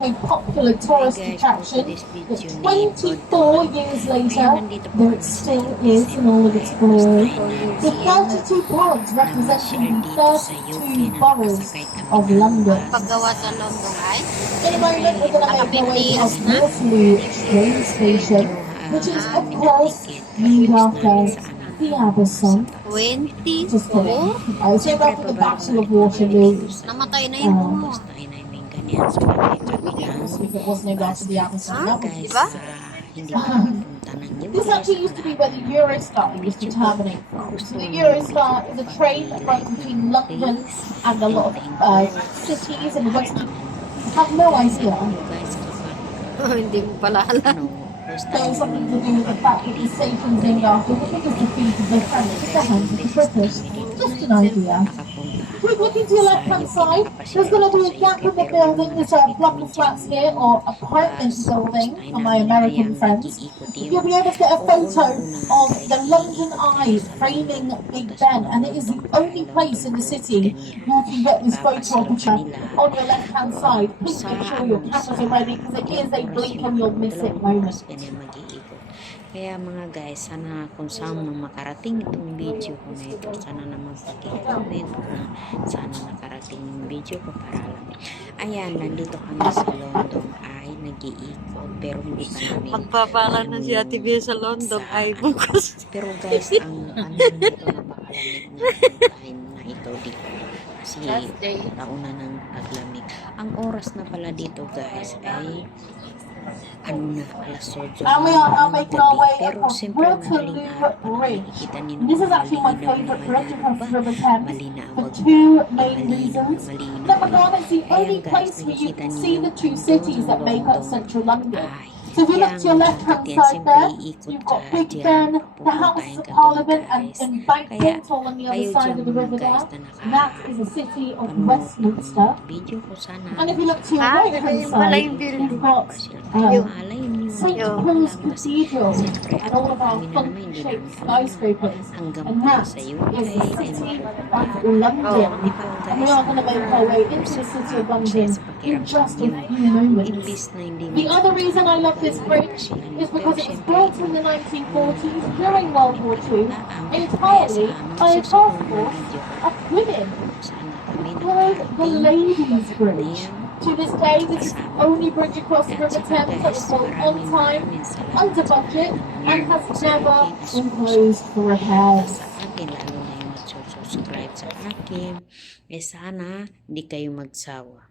a popular tourist guys, attraction. for this video But 24 years later, Ngayon, nandito po there it still is in all of its glory. The 32 ponds na representing the dito sa UK 32 boroughs of London. Paggawa sa London ay In a moment, we're going to make our way to. Waterloo train station, which is, of course, named after the Aberson. 24. Just kidding. It's named after the Battle of Waterloo. Namatay na yung Um, mo. Basta ay namin ganyan. So, kami lang. If it was named after the Aberson, Huh? that would be Guys, Diba? hindi ko ng This actually used to be where the Eurostar used to terminate from. The Eurostar is a train that runs between London and a lot of uh, cities in the West. I have no idea. Guys, kapag, Hindi mo pala alam. ano, basta There's something to do with the fact that the station's named after the biggest defeat of the French at the hands of the British. Just an idea. Nakapunta. Quick look into your left hand side. There's going to be a gap in the building. There's a block of flats here or apartment building for my American friends. You'll be able to get a photo of the London Eye framing Big Ben, and it is the only place in the city you can get this photo on your left hand side. Please make sure your cameras are ready because it is a blink and you'll miss it moment. Kaya mga guys, sana kung saan man makarating itong video ko na ito, sana naman pag-comment kung sana nakarating yung video ko para alam. Ayan, nandito kami sa London ay nag-iikot pero hindi pa namin Magpapala na si Ate Bea sa London ay bukas. Pero guys, ang ano nito napakalamig na time na ito dito. Kasi tauna ng taglamig. Ang oras na pala dito guys ay ano na, alas 8 And we are making our way Pero siyempre madaling Waterloo araw para Bridge. makikita This is actually my malinaw na favourite bridge across the malinaw River ba? Thames Malinaw for two main reasons. Number one, it's the only place where you can see the two cities that make up central London. Ay, So if you look to your left hand side there, you've got Big Ben, the pupuntahin House of Parliament, and guys. embankment all on the other side of the river there. guys, That is the city of Westminster. video ko sana And if you look to your right hand side, you've got Yung um, alay niyo. St. Paul's Cathedral and all of our funk-shaped skyscrapers. And that is the city of London. We are going to make our way into the city of London in just a few moments. The other reason I love this bridge is because it was built in the 1940s during World War II entirely by a task force of women called the. Ladies Bridge. To this day, this is the only bridge across the River Thames that was built on time, under budget, and has never been closed for repairs. lalo na yung nagsusubscribe sa akin, eh sana hindi kayo magsawa.